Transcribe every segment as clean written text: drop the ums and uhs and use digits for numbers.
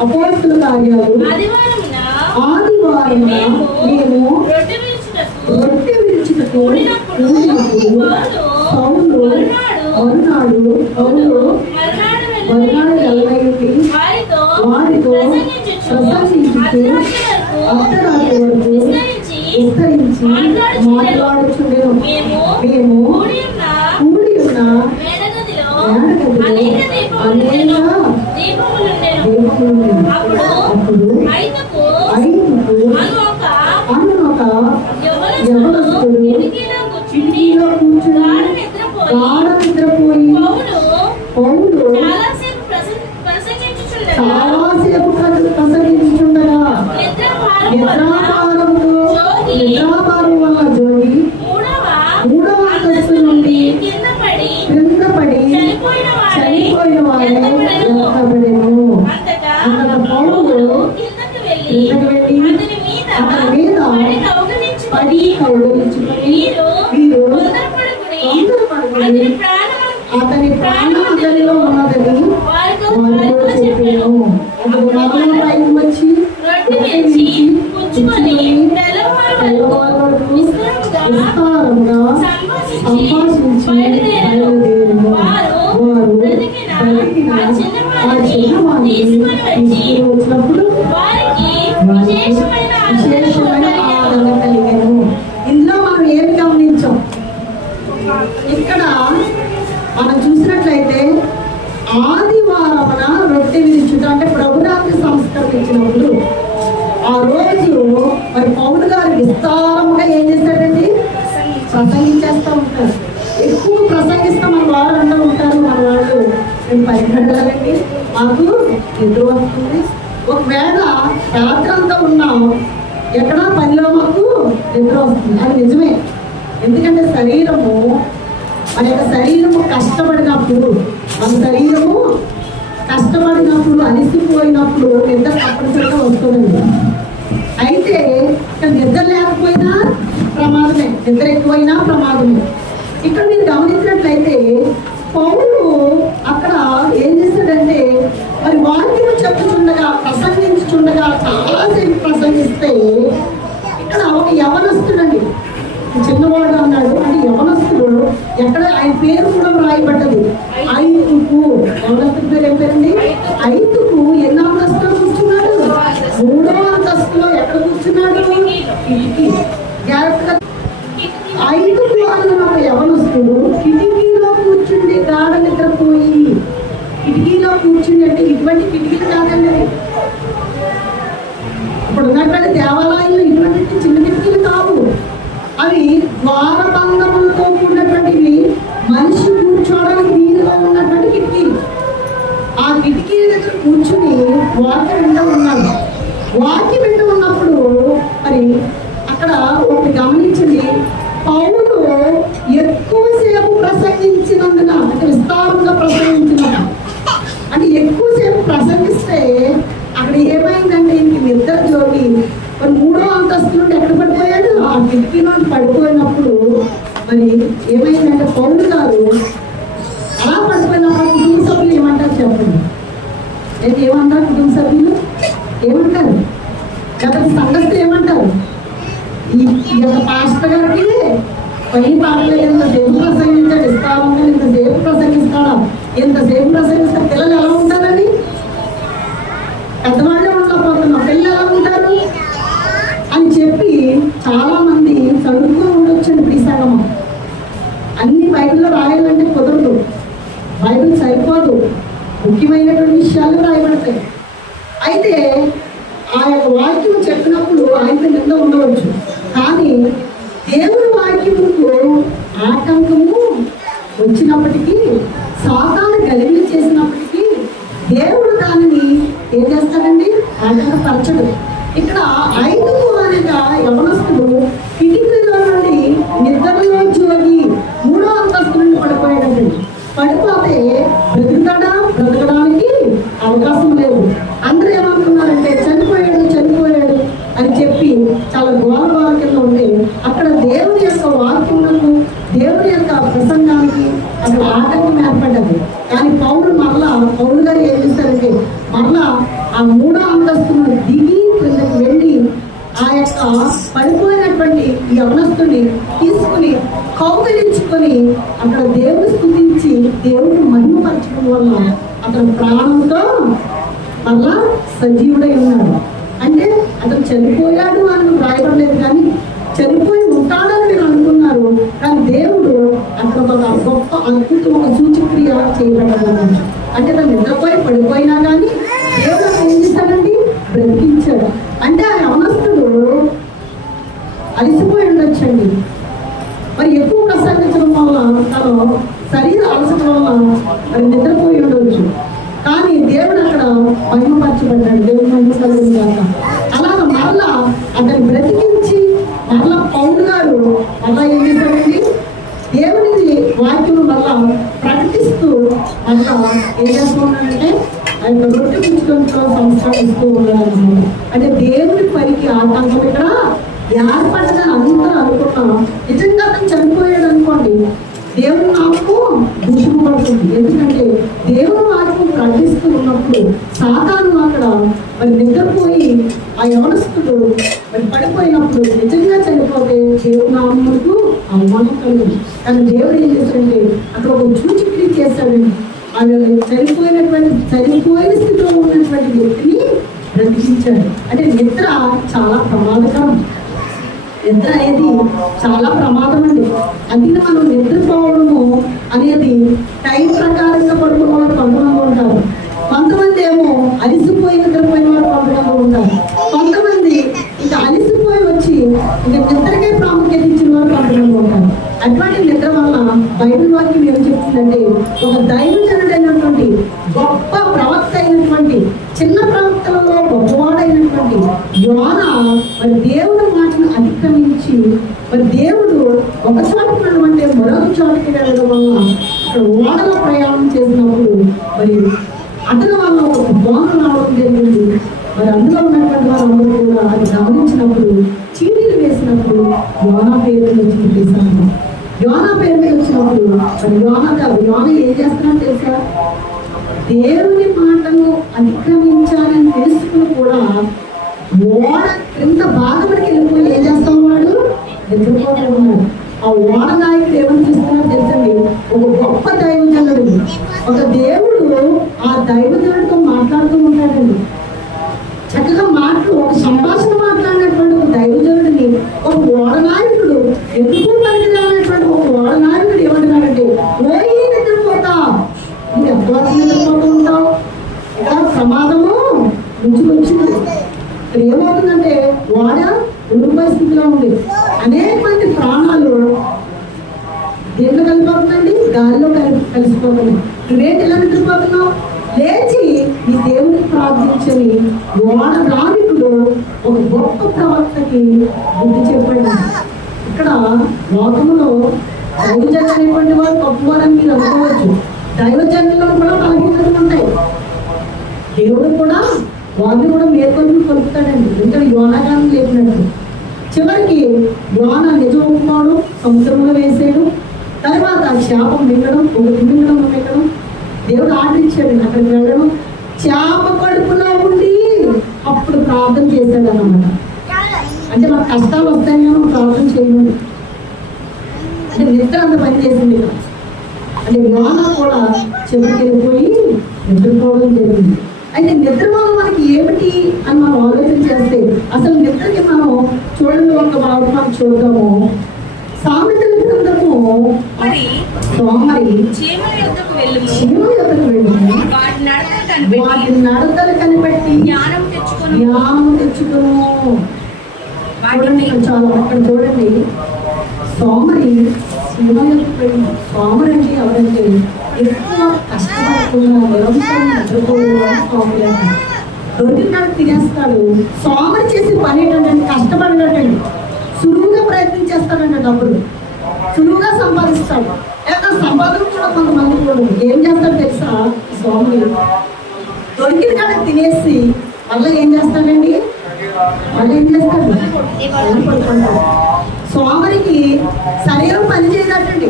అపోస్తుల కార్యాలు ఆదివారం మేము రొట్టె విరుచుటకు పౌలు మరునాడు ఎల్లగైంది వారితో ప్రసంగించుతూ అర్ధరాత్రి వరకు విస్తరించి మాట్లాడుచుండెను. మేము కూడి ఉన్న అనేక దీపములుండెను. అప్పుడు ఐదుకు ఒక యవనస్తుడు కిటికీలో కూర్చుని గాఢ నిద్రపోయి పౌలు చాలాసేపు ప్రసంగించుచుండగా నిద్రాభారం వల్ల జోగి మూడవ అంతస్తు నుండి క్రింద పడి చనిపోయిన వారే ఎంతబడెను. అంతటా పౌలు కిందకి వెళ్ళి అతని మీద పడి కౌగిలించుకొని వీరు అతని ప్రాణం అతనిలో ఉన్నదని వారితో చెప్పాను. పైకి వచ్చి విస్తారంగా సంభాషించి బయలుదేరిన వారు బ్రతికిన ఆ చిన్నవాడిని వచ్చినప్పుడు విశేషమైన ఆదరణ కలిగాను. ఇందులో మనం ఏమి గమనించాం? ఇక్కడ మనం చూసినట్లయితే ఆదివారమున రొట్టె విరుచుట అంటే ప్రభురాత్రి సంస్కరించినప్పుడు ఆ రోజు మరి పౌలు గారు విస్తారముగా ఏం చేస్తాడండి? ప్రసంగించేస్తూ ఉంటారు. ఎక్కువ ప్రసంగిస్తూ మన వారు అంటూ ఉంటారు, మన వాళ్ళు మేము పరిగెడాలండి, మాకు నిద్ర వస్తుంది. ఒకవేళ రాత్రంతా ఉన్నాం ఎక్కడా పనిలో మాకు నిద్ర వస్తుంది. అది నిజమే. ఎందుకంటే మన యొక్క శరీరము కష్టపడినప్పుడు అలిసిపోయినప్పుడు నిద్ర తప్పనిసరిగా వస్తుందండి. అయితే ఇక్కడ నిద్ర లేకపోయినా ప్రమాదమే, నిద్ర ఎక్కువైనా ప్రమాదమే. ఇక్కడ మీరు గమనించినట్లయితే పౌలు అక్కడ ఏం చేస్తాడంటే మరి వాక్యం చెప్పుచుండగా ప్రసంగించుచుండగా చాలాసేపు ప్రసంగిస్తే ఇక్కడ ఒక యవనస్తుడండి, చిన్నవాడు అన్నాడు. అంటే యవనస్తుడు ఎక్కడ ఆయన పేరు కూడా రాయబడ్డది ఐతుకు. యవనస్తుడి పేరు ఏం పేరండి? ఐతుకు. ఎన్నో అంతస్తులో కూర్చున్నాడు? 3వ అంతస్తులో. ఎక్కడ కూర్చున్నాడు? జాగ్రత్తగా. ఐతుకు అన్న ఒక యవనస్తుడు కిటికీలో కూర్చుండి గాఢ నిద్రపోయి, కిటికీలో కూర్చుండి అంటే ఇటువంటి కిటికీలు కాదండి. ఇప్పుడు ఉన్నటువంటి దేవాలయంలో ఇటువంటి చిన్న కిటికీలు కావు. అవి ద్వారబంధములతో కూడినటువంటివి, మనిషి కూర్చోవడానికి వీలుగా ఉన్నటువంటి కిటికీలు. ఆ కిటికీల దగ్గర కూర్చుని వాక్యం వింటూ ఉన్నాడు. వాక్యం వింటూ ఉన్నప్పుడు మరి అక్కడ ఒకటి గమనించింది, పౌలు ఎక్కువసేపు ప్రసంగించినందున, అంటే విస్తారంగా ప్రసంగించినందున, అంటే ఎక్కువసేపు ప్రసంగిస్తే అక్కడ ఏమైందంటే ఇంక నిద్ర జోగి మరి 3వ అంతస్తు నుండి ఎక్కడ పడిపోయాడు? ఆ కిటికీ నుండి పడిపోయినప్పుడు మరి ఏమైందంటే పౌలు గారు అలా పడిపోయినప్పుడు కుటుంబ సభ్యులు ఏమంటారు చెప్పండి? అయితే ఏమంటారు కుటుంబ సభ్యులు? ఏమంటారు? గత సంఘస్థులు ఏమంటారు? ఈ యొక్క పాస్టర్ గారికి పై పాటలు ఎంతసేపు ప్రసంగించాడు, ఇస్తామని ఇంతసేపు ప్రసంగిస్తాడా, ఎంతసేపు ప్రసంగిస్తారు? పిల్లలు ఎలా ఉంటారండి? పెద్దవాళ్ళే ఉండకపోతున్నాం, పిల్లలు ఎలా ఉంటారు అని చెప్పి చాలా మంది చదువుతూ ఉండొచ్చండి. ఈ సంగమం అన్ని బైబిల్లో రాయాలంటే కుదరదు, బైబిల్ సరిపోదు, ముఖ్యమైనటువంటి విషయాలు రాయబడతాయి. అయితే ఆ యొక్క వాక్యం చెప్పినప్పుడు ఆయన నింద ఉండవచ్చు, కానీ దేవుని వాక్యముకు ఆటంకము వచ్చినప్పటికీ, సాతాను గలిబిలి చేసినప్పటికీ దేవుడు దానిని ఏం చేస్తాడండి? ఆటంకపరచడు. ఇక్కడ ఐదుగు అనగా యవనస్తుడు కిటికీలో నుండి నిద్రలో జోగి 3వ అంతస్తు నుండి పడిపోయాడండి. పడిపోతే బ్రతకడానికి అవకాశం లేదు. అందరూ ఏమనుకున్నారంటే చనిపోయాడు అని చెప్పి చాలా ఘోర కింద ఉంటే అక్కడ దేవుని యొక్క వాక్యములకు, దేవుని యొక్క ప్రసంగానికి అక్కడ ఆటంకం ఏర్పడ్డది. కానీ పౌలు గారు ఏం చేస్తారంటే మరలా ఆ 3వ అంతస్తును దిగి కిందకు వెళ్ళి ఆ యొక్క పడిపోయినటువంటి యవనస్తుని తీసుకుని కౌగిలించుకొని అక్కడ దేవుని స్తుతించి దేవుడిని మహిమపరచడం వల్ల అతను ప్రాణంతో మళ్ళా సజీవుడై ఉన్నాడు. అంటే అతను చనిపోయాడు అని రాయబడలేదు, కానీ చనిపోయి ఉంటాడని మీరు అనుకున్నారు. కానీ దేవుడు అక్కడ ఒక గొప్ప అద్భుతం, ఒక సూచక్రియ చేయబడ్డాడు. అంటే తను నిద్రపోయి పడిపోయినా కానీ దేవుడు ఏం చేశాడండి, బ్రతికించాడు. అంటే ఆ యవనస్తుడు అలసిపోయి ఉండొచ్చండి, మరి ఎక్కువ ప్రసంగించడం వల్ల తను శరీర అలసట వల్ల మరి నిద్రపోయి ఉండవచ్చు. కానీ దేవుడు అక్కడ మహిమపరచబడ్డాడు. దేవుడు మహిమపరచాక అలాగ మరలా అతన్ని బ్రతికించి మరలా పౌలు గారు మళ్ళా ఏం చేశారండి, దేవుని వాక్యం వల్ల ప్రకటిస్తూ మళ్ళా ఏం చేస్తున్నాడంటే ఆయన రొట్టె పుచ్చుకొని సంస్కరిస్తూ ఉన్నాడు. అంటే దేవుని పనికి ఆటంకం ఇక్కడ ఏర్పడదని అందరూ అనుకున్నాం. నిజంగా అతను చనిపోయాడు అనుకోండి, దేవుని నాకు దూషింపబడుతుంది. ఎందుకంటే దేవుని వాక్యం ప్రకటిస్తూ ఉన్నప్పుడు సాతాను అక్కడ మరి నిద్రపోయి ఆ యవనస్తుడు మరి పడిపోయినప్పుడు నిజంగా చనిపోతే దేవుని నామములకు అవమానం కలిగింది. కానీ దేవుడు ఏం చేశాడంటే అక్కడ ఒక సూచక్రియ చేశాడండి. ఆయన చనిపోయిన స్థితిలో ఉన్నటువంటి వ్యక్తిని బ్రతికించాడు. అంటే నిద్ర చాలా ప్రమాదకరం. నిద్ర అనేది చాలా ప్రమాదం అండి. అందుకే మనం నిద్రపోవడము అనేది టైం ప్రకారంగా పడుకున్న వాళ్ళు కొంతమంది ఉంటారు, కొంతమంది ఏమో అలిసిపోయి నిద్రపోయిన వాళ్ళు కొంతమంది ఉంటారు, కొంతమంది ఇంకా అలిసిపోయి వచ్చి ఇంకా నిద్రకే ప్రాముఖ్యత ఇచ్చిన వాళ్ళు కొంతమంది ఉంటారు. అటువంటి నిద్ర వల్ల బైబిల్ వాక్యం ఏం చెప్తుందంటే ఒక దైవజనుడైనటువంటి గొప్ప ప్రవక్త అయినటువంటి చిన్న ప్రవక్తలలో గొప్పవాడైనటువంటి యోనా మరి దేవుడి మాటను అతిక్రమించి మరి దేవుడు ఒక చోటుకి వెళ్ళమంటే మరొక చోటుకి వెళ్ళడం వల్ల అక్కడ ఓడలో ప్రయాణం చేసినప్పుడు మరి అతని వల్ల ఒక బోనం రావడం జరిగింది. మరి అందులో ఉన్నటువంటి వారందరూ కూడా అది గమనించినప్పుడు చీటీలు వేసినప్పుడు యోనా పేరు మీద చూపిస్తాను. యోనా పేరు మీద వచ్చినప్పుడు మరి యోన ఏం చేస్తున్నా తెలుసా, దేవుని మాటను అతిక్రమించాలని తెలుసుకుని కూడా ఓడ క్రింద భాగంలోకి వెళ్ళిపోయి ఏం చేస్తా ఉన్నాడు, నిద్రపోతూ ఉన్నాడు. ఆ ఓడ నాయకుడు ఏమని చూస్తున్నా తెలుసండి, ఒక గొప్ప దైవజనుడు, ఒక దేవుడు ఆ దైవజనుడితో మాట్లాడుతూ ఉంటాడండి. చక్కగా ఒక సంభాషణ మాట్లాడినటువంటి ఒక దైవజనుడిని ఒక ఓడ నాయకుడు ఎందుకు పనికిరానటువంటి ఒక ఓడ నాయకుడు ఏమంటున్నాడంటే, ఓయి నిద్రపోతా, నువ్వు ఎంతవరకు నిద్రపోతూ ఉంటావు, ఇలా ప్రమాదము ముంచుకొచ్చింది. ఏమవుతుందంటే ఓడ ఉరుపై స్థితిలో ఉంది, అనేక మంది ప్రాణాలు దేంట్లో కలిసిపోతుందండి, గాలిలో కలిసిపోతుంది. నువ్వేంటి ఇలా నిద్రపోతున్నావు, లేచి ఈ దేవుని ప్రార్థించని ఓడ రావికుడు ఒక గొప్ప ప్రవక్తకి బుద్ధి చెప్పండి. ఇక్కడ లోకంలో దైవజనులు అనేటువంటి వారు గొప్పవారని మీరు అనుకోవచ్చు. దైవజనుల్లో కూడా బలహీనతలు ఉంటాయి. దేవుడు కూడా వాళ్ళు కూడా మేల్కొని కలుపుతాడండి. ఎందుకంటే యోనాగానం లేపినట్టు చివరికి యోన నిజం ఒప్పుకోవడం, సముద్రంలో వేసేయడం, తర్వాత శాపం మింగడం, ఒక మింగడం దేవుడు ఆర్డర్ ఇచ్చాడు. అక్కడికి వెళ్ళడం, చేప కడుపులో ఉండి అప్పుడు ప్రార్థన చేశాడు అన్నమాట. అంటే మనకు కష్టాలు వస్తాయని మనం ప్రార్థన చేయమని, అంటే నిద్ర అంత పని చేసింది. అంటే యోన కూడా చివరికి వెళ్ళిపోయి నిద్రపోవడం జరిగింది. అయితే నిద్ర వల్ల మనకి ఏమిటి అని మనం ఆలోచన చేస్తే అసలు నిద్రకి మనం చూడండి, ఒక భాగం మనం చూద్దాము. సామెతల గ్రంథము సోమరి చీమల యొద్దకు వెళ్ళుము, వాటి నడతలు కనిపెట్టి జ్ఞానం తెచ్చుకును. చూడండి చాలా అక్కడ చూడండి, సోమరి చీమల యొద్దకు వెళ్ళి, సోమరి అంటే ఎవరంటే ఎక్కువ కష్టపడకుండా నిరంతరం నిద్రపోవడం సోమరి అంటారు. దొరికినాడు తినేస్తాడు. సోమరి చేసే పని ఏంటంటే కష్టపడినట్టండి, సులువుగా ప్రయత్నం చేస్తాడంట, డబ్బులు సులువుగా సంపాదిస్తాడు. సంపాదన కూడా కొంతమంది కూడా ఏం చేస్తాడు తెలుసా, సోమరి దొరికిన కాడ తినేసి మళ్ళీ ఏం చేస్తాడండి, పడుకుంటాడు. సోమరికి శరీరం పని చేయదటండి,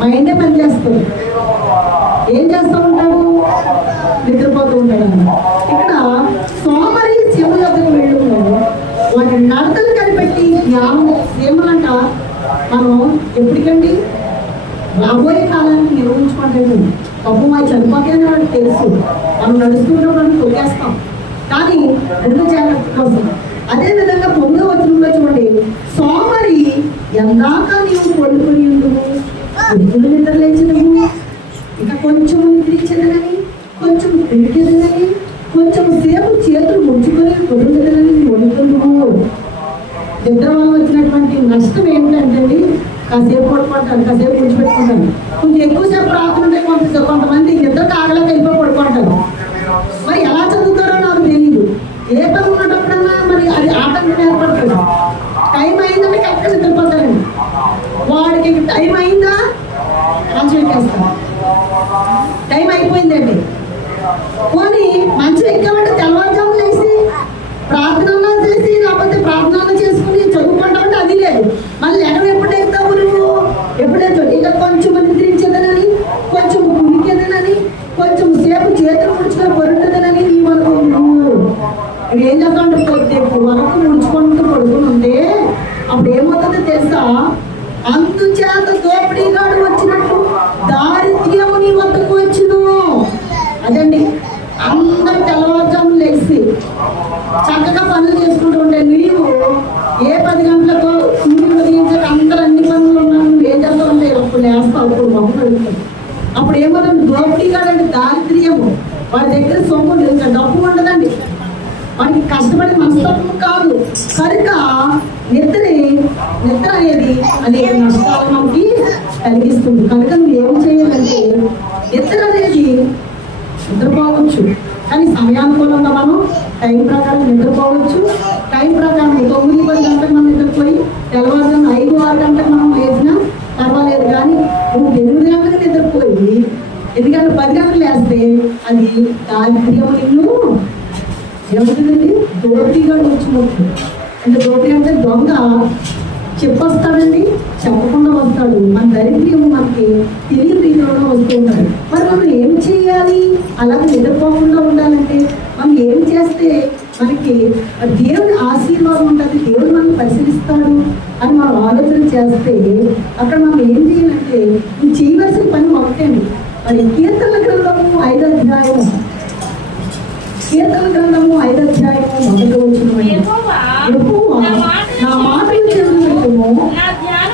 మైండే పని చేస్తుంది. ఏం చేస్తూ ఉంటాడు, వాక్యాన్ని మనకు తెలుసు, మనం నడుస్తున్నప్పుడు మనం తొక్కేస్తాం, కానీ ముందు జాగ్రత్త కోసం. అదేవిధంగా 9వ వచనంలో చూడండి, సోమరి ఎందాక నీవు పడుకొని ఉండుము, ఎప్పుడు నిద్ర లేచినము, ఇక కొంచెం నిద్రించదనని, కొంచెం తిరిగేదనని, కొంచెం సేపు చేతులు ముడుచుకొని పొడుగుదనని వండుతున్నాము. నిద్ర వల్ల వచ్చినటువంటి నష్టం ఏమిటంటే కాసేపు పడుకుంటాను, కాసేపు ముడిచిపెట్టుకుంటాను. కొంచెం ఎక్కువసేపు ప్రార్థన ఉంటే కొంతమంది నిద్ర కాగలేక వెళ్ళిపోయి పడుకుంటారు. మరి ఎలా చదువుతారో నాకు తెలియదు. ఏ పని ఉన్నప్పుడన్నా మరి అది ఆటంకం ఏర్పడుతుంది. టైం అయిందంటే కరెక్ట్గా నిద్రపోతారండి. వాడికి టైం అయిందా మంచి ఎక్కేస్తాం, టైం అయిపోయిందండి. పోనీ మంచి ఎక్కామంటే తెల్లవారుజాము లేసి ప్రార్థనలో చేసి, లేకపోతే ప్రార్థనలో చేసుకుని చదువుకుంటామంటే అది లేదు. మళ్ళీ ఎప్పుడు ఎక్కుతావు నువ్వు, ఎప్పుడే ఇక కొంచెం నిద్రించేదనని, కొంచెం కుడికేదనని, కొంచెం సేపు చేతులు ముడుచుకొని పడుతుందనని నీ మనకు నువ్వు ఏం చేస్తామంటే వరకు ముడుచుకుంటూ పడుకుని ఉంటే అప్పుడు ఏమవుతుందో తెలుసా? అందుచేత దోపిడీగాడు వచ్చినట్టు దారిద్ర్యము నీ వద్దకు వచ్చును. అదండి, అందరు తెల్లవారుజాము లేచి చక్కగా పనులు చేసుకుంటూ ఉంటే నీవు ఏ 10 గంటలకో సూర్యుడు ఉదయించాక అందరూ అన్ని పనులు ఉన్నాను ఏం చేస్తామంటే అప్పుడు లేస్తావు, అప్పుడు మొహం అడుగుతాం. అప్పుడు ఏమవుతుంది? దోపిడీగాడంటే దారిద్ర్యము, వాడి దగ్గర సొమ్ము లేదు, డబ్బు ఉండదండి, వాడికి కష్టపడి మనస్తత్వం కాదు. కనుక నిద్ర అనేది అనేక నష్టాలు మనకి కలిగిస్తుంది. కనుక నువ్వు ఏం చేయాలంటే నిద్ర అనేది నిద్రపోవచ్చు, కానీ సమయానుకూలంగా మనం టైం ప్రకారం నిద్రపోవచ్చు. టైం ప్రకారం 9-10 గంటలకు మనం నిద్రపోయి తెల్లవారుజాము 5-6 గంటలకు మనం లేచినా పర్వాలేదు. కానీ నువ్వు 8 గంటలకు నిద్రపోయి 8 గంటలు 10 గంటలు వేస్తే అది దారిద్ర్యం నిన్ను ఏమవుతుందండి? దోపిడీగా వచ్చినట్టు. అంటే దోపిడీ అంటే దొంగ చెప్పొస్తాడండి, చెప్పకుండా వస్తాడు. మన దరిద్ర్యం మనకి తెలియని రీతిలోనే వస్తూ ఉంటాడు. మరి మనం ఏం చేయాలి? అలాగే నిద్రపోకుండా ఉండాలంటే మనం ఏం చేస్తే మనకి దేవుని ఆశీర్వాదం ఉంటుంది, దేవుడు మనల్ని పరిశీలిస్తాడు అని మనం ఆలోచన చేస్తే అక్కడ మనం ఏం చేయాలంటే నువ్వు చేయవలసిన పని ఒకటే అండి. మరి కీర్తనల గ్రంథము 5వ అధ్యాయము, కీర్తన గ్రంథము 5వ అధ్యాయము 1వ వచనం, నా మాటలు చెవులు,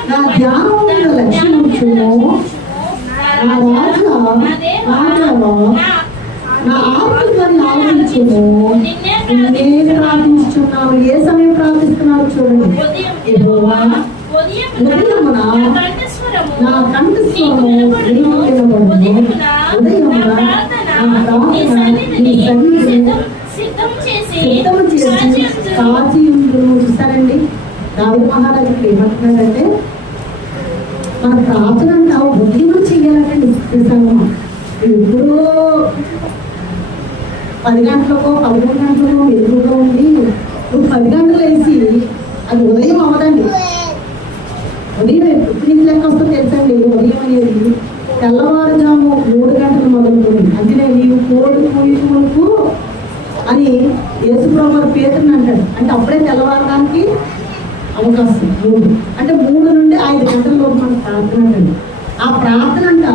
నా ధ్యానం లక్ష్యం ఉంచుము, నా రాజా రాజాలో నా ఆత్మని ఆలోచించుము. నేను ప్రార్థించున్నాను. ఏ సమయం ప్రార్థిస్తున్నాను చూడండి. యెహోవా ఉదయమున నా కంఠస్వరము నీకు వినబడును. ఉదయమున నా ప్రార్థన నీ సన్నిధిని సిద్ధం చేసి కాచి ఉండును. చూస్తారండి, దావీదు మహారాజుకి ఏమంటున్నాడంటే మన ప్రార్థన అంటే ఉదయం చెయ్యాలంటే ఎప్పుడో 10 గంటలకో 11 గంటలకో ఎదురుగా ఉండి నువ్వు 10 గంటలు వేసి అది ఉదయం అవ్వదండి. ఉదయం ఎప్పుడు లెక్క వస్తుందో తెలుసండి. ఉదయం అనేది తెల్లవారుజాము 3 గంటలు మొదలుకొని, అంటే నీవు కోడి కూయకు అని యేసుప్రభువు పేతురుని అంటాడు. అంటే అప్పుడే తెల్లవారడానికి అవకాశం 3 అంటే 3 నుండి 5 గంటల లోపు మనకు ప్రార్థన అండి. ఆ ప్రార్థన అంట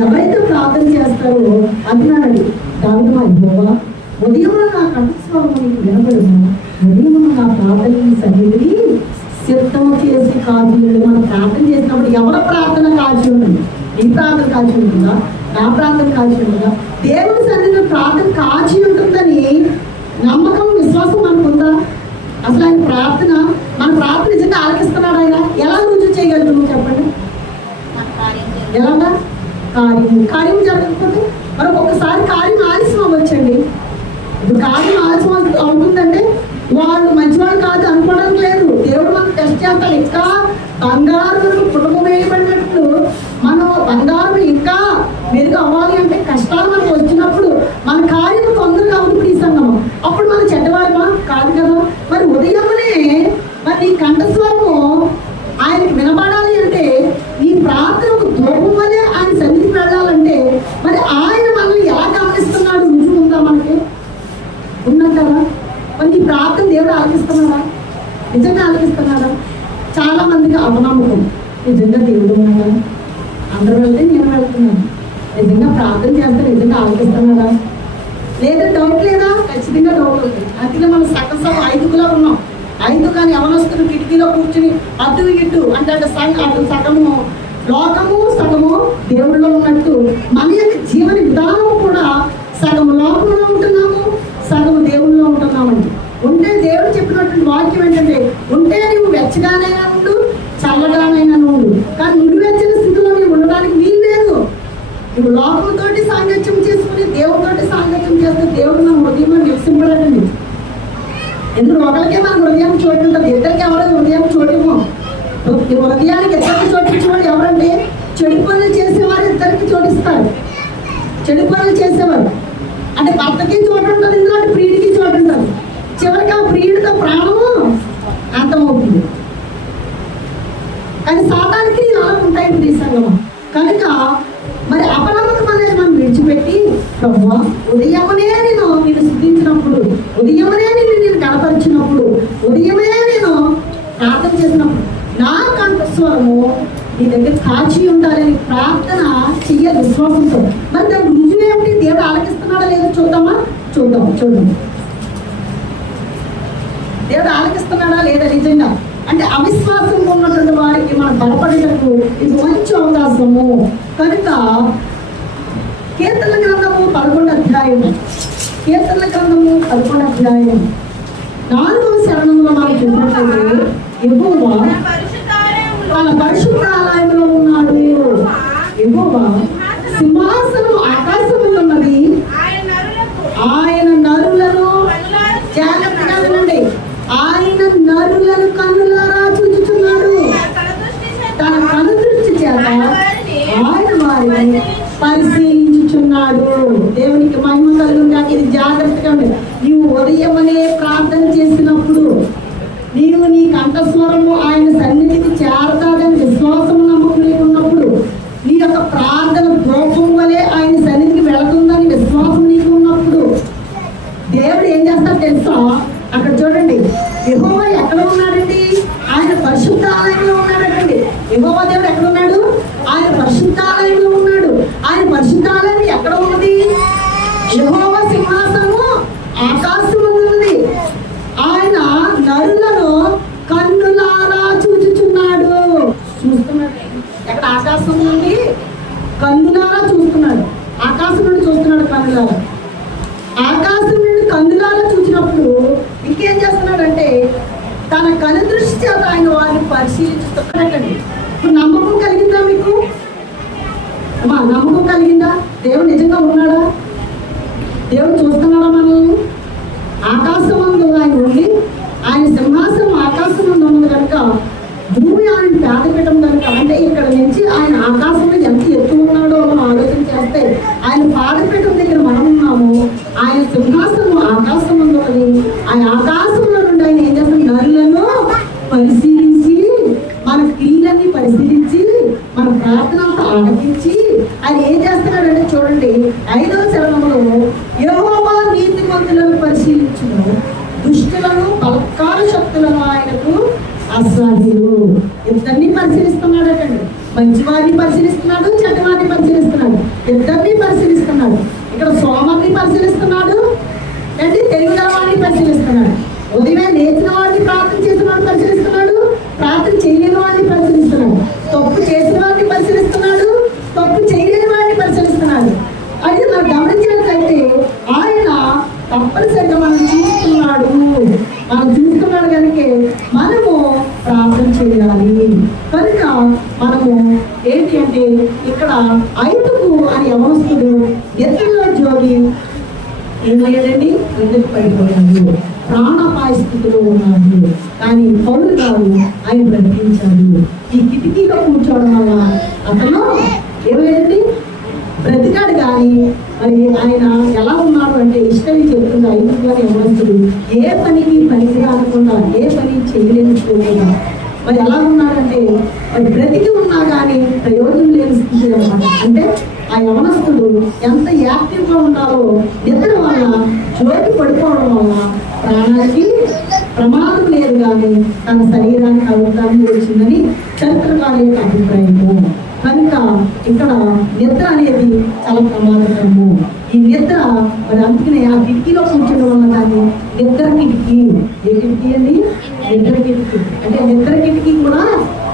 ఎవరైతే ప్రార్థన చేస్తారో అంటున్నాడండి దావీదు, యెహోవా ఉదయం నా కంఠస్వరము నీకు వినబడును, ఉదయం నా ప్రార్థన సన్నిధిని సిద్ధం చేసి కాచి. మనం ప్రార్థన చేసినప్పుడు ఎవరి ప్రార్థన కాచి ఉంటుంది? నీ ప్రార్థన కాచి ఉంటుందా? నా ప్రార్థన కాచి ఉంటుందా? దేవుని సన్నిధిలో ప్రార్థన కాచి ఉంటుందని నమ్మకం, విశ్వాసం మనకుందా? అసలు ఆయన ప్రార్థన, మన ప్రార్థన నిజంగా ఆలకిస్తున్నాడు ఆయన? ఎలా రుజువు చేయగలుగుతాము చెప్పండి? ఎలాగా? కార్యం జరగకపోతే మరి ఒక్కొక్కసారి కార్యం ఆలస్యం అవ్వచ్చండి. ఇప్పుడు కార్యం ఆలస్యం అవుతుందంటే వాళ్ళు మంచివాళ్ళు కాదు అనుకోవడం లేదు. దేవుడు మనకు టెస్ట్ చేస్తాడు. ఇంకా బంగారు కుటుంబం వేయబడినట్లు మనం బంగారు ఇంకా మెరుగు అవ్వాలి అంటే కష్టాలు మనకు వచ్చినప్పుడు మన కార్యం తొందరగా అవుతుంది ఈ సంగమం. అప్పుడు మన చెడ్డవారమా? కాదు కదా. మరి ఉదయమునే మరి నీ కంఠస్వరము ఆయనకి వినబడాలి అంటే నీ ప్రార్థనకు ధూపం వలె ఆయన సన్నిధికి వెళ్ళాలంటే మరి ఆయన మనల్ని ఎలా గమనిస్తున్నాడు? రుజువు ఉందా మనకి? ఉన్నది కదా. మరి నీ ప్రార్థన దేవుడు ఆలకిస్తున్నాడా? నిజంగా ఆలకిస్తున్నాడా? చాలా మందికి అపనమ్మకం. నిజంగా దేవుడు ఉన్నాడా? అందరూ వెళ్తే నేను వెళ్తున్నాను, నిజంగా ప్రార్థన చేస్తే నిజంగా ఆలోచిస్తున్నారా? లేదా డౌట్ లేదా? ఖచ్చితంగా డౌట్ ఉంది. అందుకే మనం సగం 5గులా ఉన్నాం. 5 కానీ యవనస్తులు కిటికీలో కూర్చుని అటు ఇటు అంటే అటు సగము లోకము సగము దేవుడిలో ఉన్నట్టు మన యొక్క జీవన విధానం కూడా సగము లోకంలో ఉంటున్నాము, సగము దేవుడిలో ఉంటున్నామండి. ఉంటే దేవుడు చెప్పినటువంటి వాక్యం ఏంటంటే, ఉంటే నువ్వు వెచ్చగానైనా ఉండు, చల్లగానైనా ఉండు, కానీ నువ్వు వెచ్చని స్థితిలో నువ్వు ఉండడానికి వీలు లేదు. నువ్వు లోకంతోటి సాంగత్యం చేసుకుని దేవుడితోటి సాంగత్యం చేస్తే దేవుడు మన హృదయంలో నివసింపడండి. ఎందుకు ఒకరికే మన హృదయం చోటు ఉంటుంది, ఇద్దరికి ఎవరైనా హృదయం చోటేమో. హృదయానికి ఇద్దరికి చోటించేవాడు ఎవరంటే, చెడు పనులు చేసేవారు ఇద్దరికి చోటిస్తారు. చెడు పనులు చేసేవారు అంటే భర్తకి చోటు ఉంటుంది, ఇందులో ప్రియుడికి చోటు ఉంటుంది. చివరికి ఆ ప్రియుడితో ప్రాణము అంతమవుతుంది. కానీ సాతానికి అలా ఉంటాయి ఈ సంగమం. కనుక మరి అపనమ్మకం అనేది మనం విడిచిపెట్టి, ప్రభువా ఉదయమునే నేను స్తుతించినప్పుడు, ఉదయమునే నేను కనపరిచినప్పుడు, ఉదయమే నేను ప్రార్థన చేసినప్పుడు నా కంఠస్వరము నీ దగ్గర కాచి ఉండాలని ప్రార్థన చెయ్యాలి విశ్వాసంతో. మరి దాని రుజువు ఏమిటి? దేవుడు ఆలకిస్తున్నాడా లేదో చూద్దామా? చూద్దాం. దేవుడు ఆలకిస్తున్నాడా లేదా నిజంగా అంటే అవిశ్వాసంగా ఉన్నటువంటి వారికి మనం బలపడేటప్పుడు ఇది మంచి అవకాశము. కనుక కీర్తనల గ్రంథము 11వ అధ్యాయము, 4వ శరణంలో మనం చూసినట్లయితే, యెహోవా తన పరిశుద్ధాలయంలో ఉన్నాడు. యెహోవా సింహాసనం ఆకాశంలో ఉన్నది, ఆయన నరులను జాగ్రత్తగా వినండి, ఆయన నరులను కన్నులారా చూచుచున్నాడు. తన కనుదృష్టి చేత ఆయన వారిని పరిశీలించుచున్నాడు. దేవునికి మహిమ కలుగుగా. ఇది జాగ్రత్తగా ఉంది. నీవు ఉదయమనే ప్రార్థన చేసినప్పుడు, నీవు నీ కంఠస్వరము ఆయన సన్నిధికి చేరతాదని విశ్వాసం నమ్మకం ఉన్నప్పుడు, నీ యొక్క ప్రార్థన దూపం వలె ఆయన సన్నిధికి వెళుతుందని విశ్వాసం నీకు ఉన్నప్పుడు, దేవుడు ఏం చేస్తాడు తెలుసా? అక్కడ చూడండి, యెహోవా ఎక్కడ ఉన్నాడండి? ఆయన పరిశుద్ధాలయంలో ఉన్నాడండి. యెహోవా దేవుడు ఎక్కడ ఉన్నాడు? ఆయన పరిశుద్ధాలయంలో ఉన్నాడు. ఆయన పరిశుద్ధాలయం ఎక్కడ ఉన్నది? యెహోవా సింహాసనము ఆకాశంలో ఉంది. ఆయన నరులను కన్నులారా చూచుచున్నాడు. చూస్తున్నాడు. ఎక్కడ? ఆకాశం నుండి కన్నులారా చూస్తున్నాడు. ఆకాశం నుండి చూస్తున్నాడు కన్నులారా. ఆకాశం నుండి కన్నులారా చూసినప్పుడు ఇంకేం చేస్తున్నాడంటే, తన కను దృష్టి చేత ఆయన వారిని పరిశీలిస్తున్నాడండి. ఇప్పుడు నమ్మకం కలిగిందా మీకు? నమ్మకం కలిగిందా? దేవుడు నిజంగా ఉన్నాడా? దేవుడు చూస్తున్నాడా మనల్ని? ఆకాశమందు ఆయన ఉండి, ఆయన సింహాసనం ఆకాశమందు ఉన్నది కనుక భూమి ఆయన పేదపీఠం కనుక, అంటే ఇక్కడ నుంచి ఆయన ఆకాశంలో ఎంత ఎత్తు ఉన్నాడో మనం ఆలోచన చేస్తే, ఆయన పాదపీఠం దగ్గర మనం ఉన్నాము. ఆయన సింహాసనం ఆకాశంలో ఉన్నది. ఆయన ఆకాశంలో నుండి ఆయన ఏం చేస్తాం? నరులను పరిశీలించి, మన క్రియలన్నీ పరిశీలించి, మన ప్రార్థన ఆలకించి ఆయన ఏం చేస్తున్నాడంటే చూడండి, 5వ శరణంలో, యెహోవా నీతిమంతులను పరిశీలించును, దుష్టులను బలత్కార శక్తులను ఆయనకు అసాధ్యులు. ఇద్దరిని పరిశీలిస్తున్నాడటండి. మంచివారిని పరిశీలిస్తున్నాడు, చెడ్డవారిని పరిశీలిస్తున్నాడు, ఇద్దరిని పరిశీలిస్తున్నాడు. ఇక్కడ సోమరిని పరిశీలిస్తున్నాడు, అంటే తెలివిగల వాడిని పరిశీలిస్తున్నాడు. ఉదయం లేచిన వాడిని, ప్రార్థన చేసిన వాడిని పరిశీలిస్తున్నాడు, ప్రార్థన చేయలేని వాడిని పరిశీలిస్తున్నాడు, తప్పు చేసిన వాడిని పరిశీలిస్తున్నాడు, తప్పు చేయలేని వాడిని పరిశీలిస్తున్నాడు. అయితే మనం గమనించినట్లయితే ఆయన తప్పనిసరిగా మనం చూస్తున్నాడు కనుక మనము ప్రార్థన చేయాలి. కనుక మనము ఏంటి అంటే, ఇక్కడ 5కు అని యవనస్తుడు ఎత్తులో జోగి ఏమయ్యాడండి? ఎదురు పడిపోయాడు, ప్రాణాపాయ స్థితిలో ఉన్నాడు. కానీ పౌలు గారు ఆయన బ్రతికించాడు. ఈ కిటికీలో కూర్చోవడం వల్ల అతను ఏమైందండి? బ్రతికాడు. కానీ మరి ఆయన ఎలా ఉన్నాడు అంటే, ఇష్టం చెప్తుంది 5 గారి యవనస్తుడు ఏ పనికి పనికి రాకుండా, ఏ పని చేయలేకపోకుండా మరి ఎలా ఉన్నాడంటే, మరి బ్రతికి ఉన్నా కానీ ప్రయోజనం లేని స్థితి అన్నమాట. అంటే ఆ యవనస్తుడు ఎంత యాక్టివ్గా ఉండాలో నిద్ర వల్ల, జోకి పడిపోవడం వల్ల ప్రాణానికి ప్రమాదం లేదు, కానీ తన శరీరానికి అవసరాన్ని వచ్చిందని చరిత్రకారుల యొక్క అభిప్రాయము. కనుక ఇక్కడ నిద్ర అనేది చాలా ప్రమాదకరము. ఈ నిద్ర మరి అందుకనే ఆ కిటికీలో కూర్చోడం వల్ల దాన్ని నిద్ర కిటికీ. ఏ కిటికీ అండి? నిద్ర కిటికీ. అంటే నిద్ర కిటికీ కూడా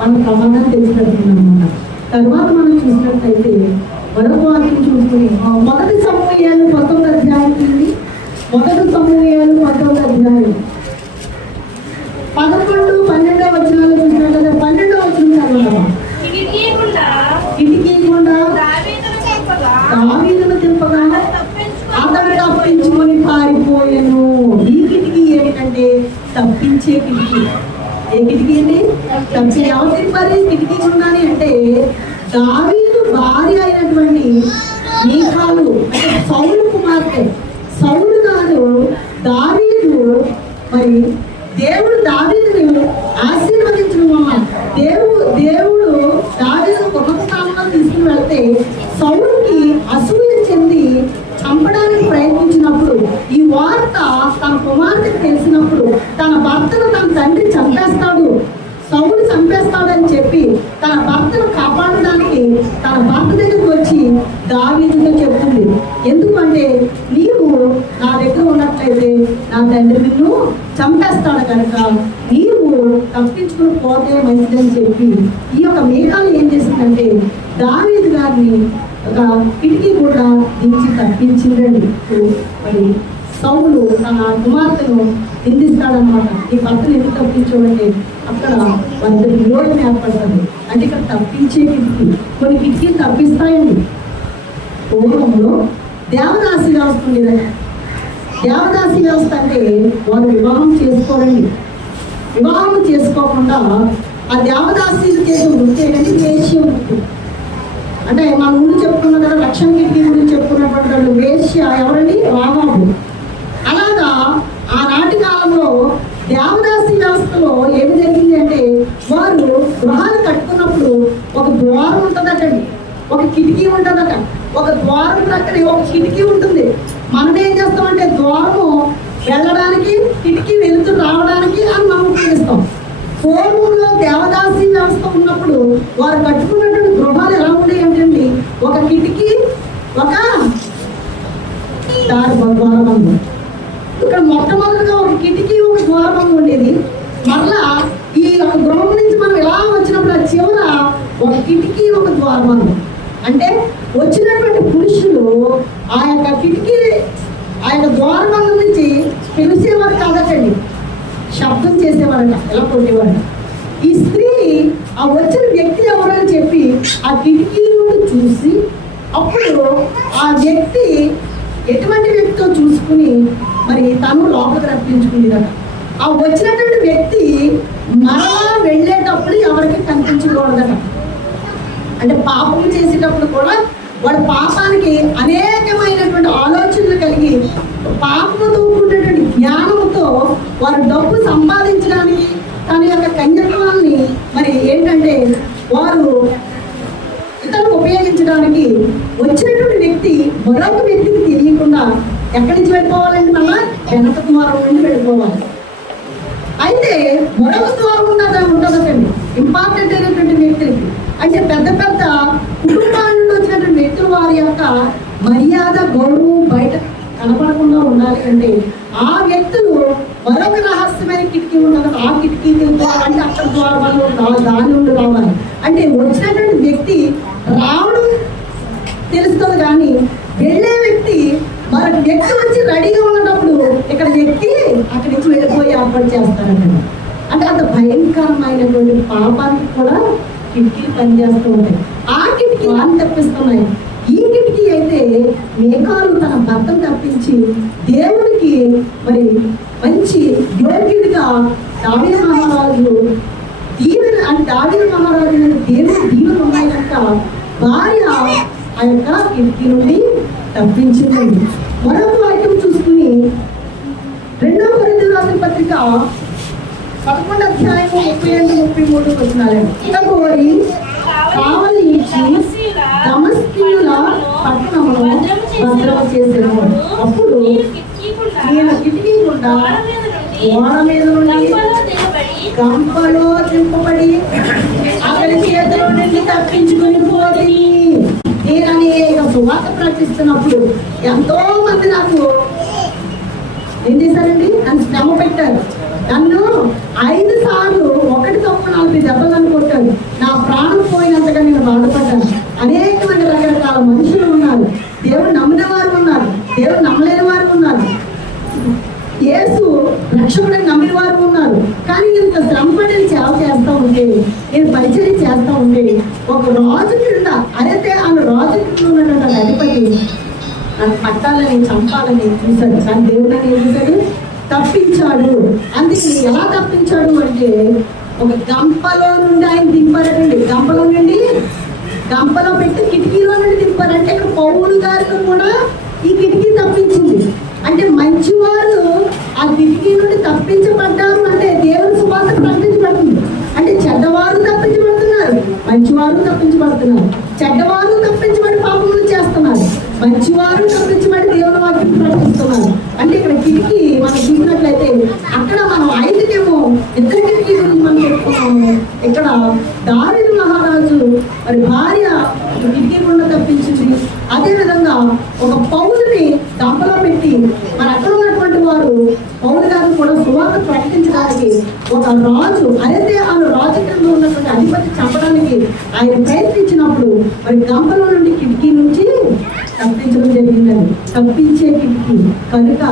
మన ప్రమాదాన్ని తెచ్చిపెడుతుంది అనమాట. తర్వాత మనం చూసినట్లయితే మరొక వాక్యం చూసుకుని మొదటి సమూహేలు 19వ అధ్యాయం ఉంది. మొదటి సమూహేలు 19వ అధ్యాయం 11, 12 వచనాలు చూసినట్లయితే 12వ వచనం చదవడం. కిటికీకుండా దావీదును తింపగా అతడు తప్పించుకొని పారిపోయాను. ఈ కిటికీ ఏమిటంటే తప్పించే కిటికీ. ఏ కిటికీ అండి? తప్పించే. ఎవరికి మరి కిటికీ ఉండాలి అంటే దావీదు భార్య అయినటువంటి మీకాలు అంటే సౌలు కుమార్తె. సౌలు గారు దావీదు మరి దేవుడు దావీదుని ఆశీర్వదించడం వల్ల దేవుడు దావీదును ఉన్నత స్థానంలో తీసుకుని వెళ్తే సౌలుకి అసూయ చెంది చంపడానికి ప్రయత్నించినప్పుడు ఈ వార్త తన కుమార్తెకి తెలిసినప్పుడు తన భర్తను తన తండ్రి చంపేస్తాడు, సౌలు చంపేస్తాడని చెప్పి తన భర్తను కాపాడడానికి తన భర్త దగ్గరికి వచ్చి దావీదుతో చెప్తుంది. ఎందుకంటే నీవు నా దగ్గర ఉన్నట్లయితే నా తండ్రి నిన్ను చంపేస్తాడు కనుక నీవు తప్పించుకుని పోతే మంచిదని చెప్పి ఈ యొక్క మీకాలు ఏం చేసిందంటే దావీదు గారిని ఒక కిటికీ కూడా దించి తప్పించిందండి. మరి సౌలు తన కుమార్తెను నిందిస్తాడనమాట. ఈ భర్తను ఎందుకు తప్పించాడంటే అక్కడ వారి విరోధం ఏర్పడుతుంది. అంటే ఇక్కడ తప్పించే కిటికీ. కొన్ని కిటికీలు తప్పిస్తాయండి. పూర్వంలో దేవదాసి వ్యవస్థ ఉండేదండి. దేవదాసి వ్యవస్థ అంటే వారు వివాహం చేసుకోరండి. వివాహం చేసుకోకుండా ఆ దేవదాసీలు చేసే వృత్తి ఏంటంటే వేశ్య వృత్తి. అంటే మన ఊళ్ళు చెప్పుకున్న కదా రక్షణ కిటికీ గురించి చెప్పుకున్నటువంటి వేశ్య ఎవరండి? రాఘాబు. అలాగా ఆనాటి కాలంలో దేవదాసి వ్యవస్థలో ఏమి జరిగింది అంటే వారు గృహాలు కట్టుకున్నప్పుడు ఒక ద్వారం ఉంటుందటండి, ఒక కిటికీ ఉంటుందట. ఒక ద్వారం ప్రక్కనే ఒక కిటికీ ఉంటుంది. మనం ఏం చేస్తామంటే ద్వారము వెళ్ళడానికి కిటికీ వెళుతూ రావడానికి అని మనం ఉపయోగిస్తాం. పూర్వంలో దేవదాసి వ్యవస్థ ఉన్నప్పుడు వారు కట్టుకున్నటువంటి గృహాలు ఎలా ఉండేవి ఏంటండి? ఒక కిటికీ, ఒక ద్వారబంధం. ఇక్కడ మొట్టమొదటిగా ఒక కిటికీ, ఒక ద్వారబంధం ఉండేది. మరలా ఈ ఒక గృహం నుంచి మనం ఎలా వచ్చినప్పుడు ఆ చివర ఒక కిటికీ, ఒక ద్వారబంధం. అంటే వచ్చినటువంటి పురుషులు ఆ యొక్క కిటికీ, ఆ యొక్క ద్వారబంధం నుంచి పిలిచేవారు కాదటండి, శబ్దం చేసేవారట, ఎలా కొట్టేవారట. ఈ స్త్రీ ఆ వచ్చిన వ్యక్తి ఎవరని చెప్పి ఆ కిటికీ నుండి చూసి అప్పుడు ఆ వ్యక్తి ఎటువంటి వ్యక్తితో చూసుకుని మరి తను లోపలికి రప్పించుకునేదట. ఆ వచ్చినటువంటి వ్యక్తి మరలా వెళ్ళేటప్పుడు ఎవరికి కనిపించకూడదట. అంటే పాపం చేసేటప్పుడు కూడా వాడు పాపానికి అనేకమైనటువంటి ఆలోచనలు కలిగి పాపముతో కూడినటువంటి జ్ఞానంతో వారు డబ్బు సంపాదించడానికి తన యొక్క కన్యత్వాన్ని మరి ఏంటంటే వారు ఇతరులకు ఉపయోగించడానికి వచ్చినటువంటి వ్యక్తి మరొక వ్యక్తికి తెలియకుండా ఎక్కడి నుంచి వెళ్ళిపోవాలండి? మళ్ళా వెనక ద్వారం నుండి వెళ్ళిపోవాలి. అయితే మరొక ద్వారం ఉంటుందండి ఇంపార్టెంట్ అయినటువంటి వ్యక్తులకి. అంటే పెద్ద పెద్ద కుటుంబాల నుండి వచ్చినటువంటి వ్యక్తులు వారి యొక్క మర్యాద గౌరవం బయట కనపడకుండా ఉండాలి అంటే ఆ వ్యక్తులు మరొక రహస్యమైన కిటికీ ఉన్నది. ఆ కిటికీకి అంటే అక్కడ ద్వారా దాని నుండి రావాలి. అంటే వచ్చినటువంటి వ్యక్తి రావడం తెలుస్తుంది కానీ వెళ్ళే వ్యక్తి మరొక వ్యక్తి వచ్చి రెడీగా ఉన్నప్పుడు ఇక్కడ వ్యక్తి అక్కడి నుంచి వెళ్ళిపోయి ఏర్పాటు చేస్తారండి. అంటే అంత భయంకరమైనటువంటి పాపానికి కూడా కిటికీలు పనిచేస్తూ ఉంటాయి. ఆ కిటికీ అని తప్పిస్తున్నాయి. ఈ కిటికీ అయితే మీకాలు తన భర్తను తప్పించి దేవుడికి మరి మంచి యోగ్యుడిగా దావీదు మహారాజు దీవెన అంటే దావీదు మహారాజు దేవుడు దీవెన ఉన్నాయి కనుక భార్య ఆ యొక్క కిటికీ నుండి తప్పించింది. మరొక వాక్యం చూసుకుని 2వ కొరింథీయులకు రాసిన పత్రిక 11వ అధ్యాయం 32-33 వచనాలండి. ఇతగోరి కావలి ఇచ్చి దమస్కీయుల పట్టణమును భద్రము చేసేవాడు. అప్పుడు నేను కిటికీ గుండా ఓడ మీద నుండి గంపలో దింపబడి అతని చేతిలో నుండి తప్పించుకుని పోయి నేను అనేక సువార్త ప్రకటిస్తున్నప్పుడు ఎంతో మంది నాకు ఏం చేశారండి, నన్ను శ్రమ పెట్టారు. నన్ను 5 సార్లు 1.4 దెబ్బలు నన్ను కొట్టారు. నా ప్రాణం పోయినంతగా నేను బాధపడ్డాను. అనేక మంది రకరకాల మనుషులు ఉన్నారు. దేవుడు నమ్మిన వారు ఉన్నారు, దేవుడు నమ్మలేని వారు ఉన్నారు, యేసు రక్షకుడిని నమ్మిన వారు ఉన్నారు. కానీ ఇంత శ్రమపడి సేవ చేస్తూ ఉంటే, నేను పరిచయం చేస్తూ ఉంటే, ఒక రాజు క్రింద అరైతే ఆ రాజు క్రింద ఉన్నటువంటి అధిపతి నన్ను పట్టాలని చంపాలని చూశాడు. కానీ దేవుడు ఏం చేశాడు, తప్పించాడు. అందుకే ఎలా తప్పించాడు అంటే, ఒక గంపలో నుండి ఆయన దింపారటండి. గంపలో నుండి గంపలో పెట్టి కిటికీలో నుండి దింపారంటే ఇక్కడ పౌలు గారికి కూడా ఈ కిటికీ తప్పించింది. అంటే మంచివారు ఆ కిటికీ నుండి తప్పించబడ్డారు అంటే దేవుని సువార్త ప్రకటించబడుతుంది. అంటే చెడ్డవారు తప్పించబడుతున్నారు, మంచివారు తప్పించబడుతున్నారు. చెడ్డవారు తప్పించబడి పాపములు చేస్తున్నారు, మంచివారు తప్పించబడి దేవుని వాక్యం ప్రకటిస్తున్నారు. అంటే ఇక్కడ కిటికీ మనం చూసినట్లయితే అక్కడ మనం 5కేమో 2 కిటికీ గురించి మనం చెప్పుకున్నాము. ఇక్కడ దావీదు మహారాజు మరి భార్య కిటికీ గుండా తప్పించింది. అదేవిధంగా ఒక పౌలుని గంపలో పెట్టి మరి అక్కడ ఉన్నటువంటి వారు పౌలు గారిని కూడా సువార్త ప్రకటించడానికి ఒక రాజు అయితే ఆ రాజు కింద ఉన్నటువంటి అధిపతి చంపడానికి ఆయన ప్రయత్నించినప్పుడు మరి గంపలో నుండి కిటికీ నుంచి తప్పించడం జరిగిందండి. తప్పించే కిటికీ కనుక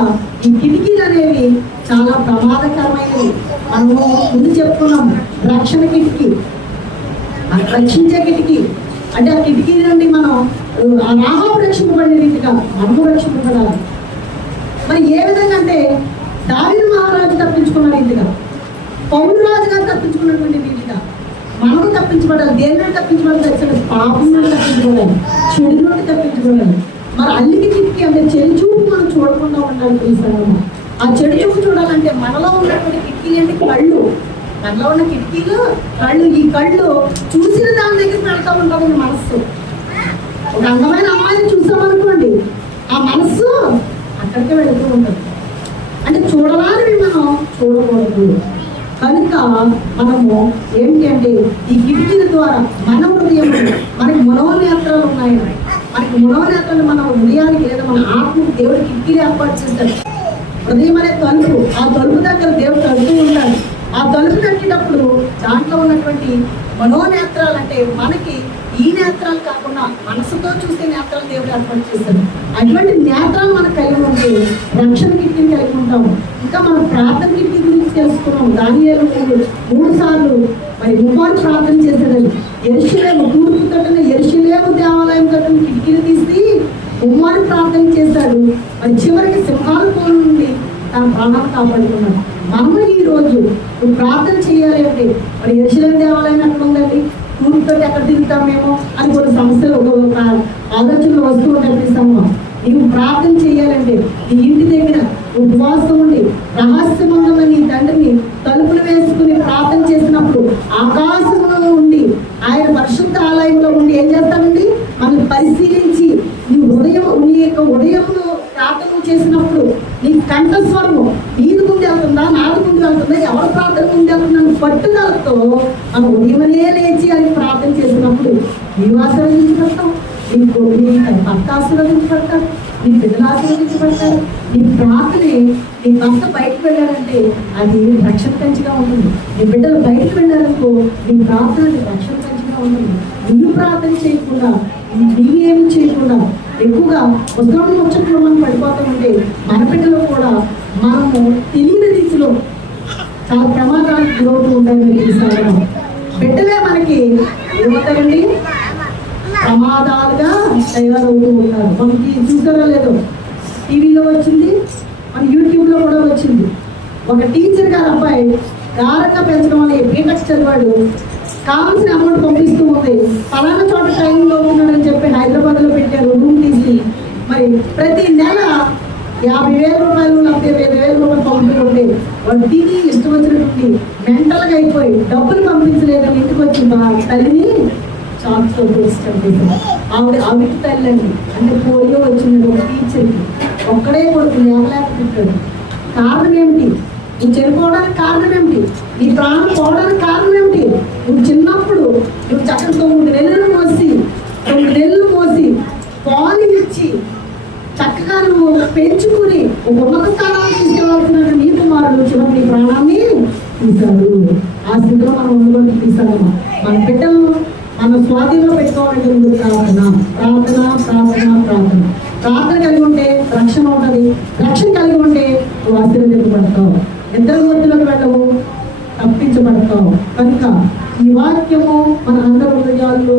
ఈ కిటికీలు అనేవి చాలా ప్రమాదకరమైనవి. మనము ముందు చెప్పుకున్నాం, రక్షణ కిటికీ, రక్షించే కిటికీ. అంటే ఆ కిటికీ నుండి మనం రాహాబు రక్షింపబడిన రీతిగా మనము రక్షింపబడాలి. మరి ఏ విధంగా అంటే దావీదు మహారాజు తప్పించుకున్న రీతిగా, పౌలు రాజు గారు తప్పించుకున్నటువంటి రీతిగా మనము తప్పించబడాలి. దేని నుండి తప్పించబడాలి? పాపం నుండి తప్పించబడాలి, చెడు నుండి తప్పించబడాలి. మరి అల్లికి కిటికీ అంటే చెడు చూపు మనం చూడకుండా ఉండాలి. తెలుసా, ఆ చెడు చూపు చూడాలంటే మనలో ఉన్నటువంటి కిటికీలు అంటే కళ్ళు, మనలో ఉన్న కిటికీలు కళ్ళు. ఈ కళ్ళు చూసిన దాని దగ్గర పెడతా ఉంటుంది మనస్సు. ఒక అందమైన అమ్మాయిని చూసామనుకోండి, ఆ మనస్సు అక్కడికే వెళుతూ ఉంటుంది. అంటే చూడడానికి మనం చూడకూడదు. కనుక మనము ఏంటి అంటే ఈ కిటికీల ద్వారా మన హృదయం, మనకి మనోనేత్రాలు ఉన్నాయి. మనకి మనోనేత్రాలు మన హృదయానికి లేదా మన ఆత్మకు దేవుడు కిటికీలు ఏర్పాటు చేస్తాడు. హృదయం అనే తలుపు, ఆ తలుపు దగ్గర దేవుడు తడుతూ ఉంటాడు. ఆ తలుపు తట్టేటప్పుడు దాంట్లో ఉన్నటువంటి మనోనేత్రాలు అంటే మనకి ఈ నేత్రాలు కాకుండా మనసుతో చూసే నేత్రాలు దేవుడు ఏర్పాటు చేస్తాడు. అటువంటి నేత్రాలు మనకు కలిగి ఉంటే రక్షణ కిటికీని కలిగి ఉంటాము. ఇంకా మనం ప్రార్థన కిటికీ గురించి తెలుసుకున్నాం. దానియేలు 3 సార్లు మరి ముఖాన్ని ప్రార్థన చేశాడని. యెరూషలేము తూర్పు కట్టిన యెరూషలేము దేవాలయం కట్టిన కిటికీలు తీసి ఉమ్మాని ప్రార్థన చేశాడు. మరి చివరికి సింహాల కోలు నుండి తన ప్రాణాలు కాపాడుకున్నాడు. మనము ఈ రోజు నువ్వు ప్రార్థన చేయాలి అంటే మరి యెరూషలేము దేవాలయం ఎక్కడ ఉందండి, తూర్పుతో ఎక్కడ తిరుగుతాం మేము అని కొన్ని సమస్యలు ఒక ఆలోచనలు వస్తూ ఉంటాయి. ప్రతి నీవు ప్రార్థన చేయాలంటే నీ ఇంటి దగ్గర ఉపవాసం ఉండి రహస్యమందున నీ తండ్రిని తలుపులు వేసుకుని ప్రార్థన చేసినప్పుడు ఆకాశంలో ఉండి ఆయన పరిశుద్ధ ఆలయంలో ఉండి ఏం చేస్తానండి, మనం పరిశీలించి నీ హృదయం, నీ యొక్క ఉదయంలో ప్రార్థన చేసినప్పుడు నీ కంఠస్వరము నీది ముందు వెళ్తుందా, నాది ముందు వెళ్తుందా, ఎవరి ప్రార్థన ముందు వెళ్తుందని పట్టుదలతో మనం ఉదయమనే లేచి అని ప్రార్థన చేసినప్పుడు నీవు ఆశీర్వదించబడతావు, నీ భర్త ఆశీర్వదించబడతారు, నీ బిడ్డలు ఆశీర్వదించబడతారు. నీ ప్రార్థనే నీ భర్త బయటకు వెళ్ళారంటే అది రక్షణ కంచిగా ఉంటుంది. నీ బిడ్డలు బయటకు వెళ్ళారనుకో నీ ప్రార్థన రక్షణ కంచిగా ఉంటుంది. నువ్వు ప్రార్థన చేయకుండా, నీవేమి చేయకుండా ఎక్కువగా పుస్తకం ముచ్చట్లు మనం పడిపోతూ ఉంటే మన బిడ్డలు కూడా మనము తెలియని రీతిలో చాలా ప్రమాదాలకు గురవుతూ ఉంటాయని తెలుసు. బిడ్డలే మనకి ఏమవుతారండి, ప్రమాదాలుగా తయారవుతూ ఉంటారు. మనకి చూసారో లేదో, టీవీలో వచ్చింది, మన యూట్యూబ్లో కూడా వచ్చింది. ఒక టీచర్ గారు అబ్బాయి గారంగా పెంచడం వల్ల బీటెక్ చదివాడు, కావాల్సిన అమౌంట్ పంపిస్తూ ఉంది. ఫలానా చోట ట్రైనింగ్లో ఉన్నాడని చెప్పి హైదరాబాద్లో పెట్టారు రూమ్ తీసి. మరి ప్రతి నెల 50,000 రూపాయలు లేకపోతే 5,000 రూపాయలు పంపుతుంటే వాడు తిని ఇష్టం వచ్చినటువంటి మెంటల్గా అయిపోయి డబ్బులు పంపించలేదని ఇంటికి వచ్చి మా తల్లిని చాక్తో ఆవిడ తల్లి అండి. అంటే పోలియో వచ్చింది ఒక టీచర్కి, ఒక్కడే కొడుకు లేకలేకపోతాడు. కారణం ఏమిటి, నువ్వు చనిపోవడానికి కారణం ఏమిటి? నీ ప్రాణం పోవడానికి కారణం ఏమిటి? నువ్వు చిన్నప్పుడు నువ్వు చక్కగా 9 నెలలు మోసి పాలు ఇచ్చి చక్కగా నువ్వు పెంచుకుని ఒక ఉన్నత స్థానాన్ని తీసుకెళ్లాల్సిన నీ కుమారుడు చివరి నీ ప్రాణాన్ని తీశాడు. ఆ స్థితిలో మనం ఉన్నటువంటి తీసామా? మన బిడ్డలు మన స్వాధీనంలో పెట్టుకోవాలంటే ప్రార్థన కలిగి ఉంటే రక్షణ ఉంటుంది. రక్షణ కలిగి ఉంటే నువ్వు ఆశీర్వదించబడతావు. ఇద్దరు మధ్యలోకి వెళ్ళవు, తప్పించబడతావు. కనుక ఈ వాక్యము మన అందరి హృదయాల్లో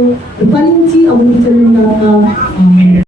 ఫలించి అభివృద్ధి చెందిన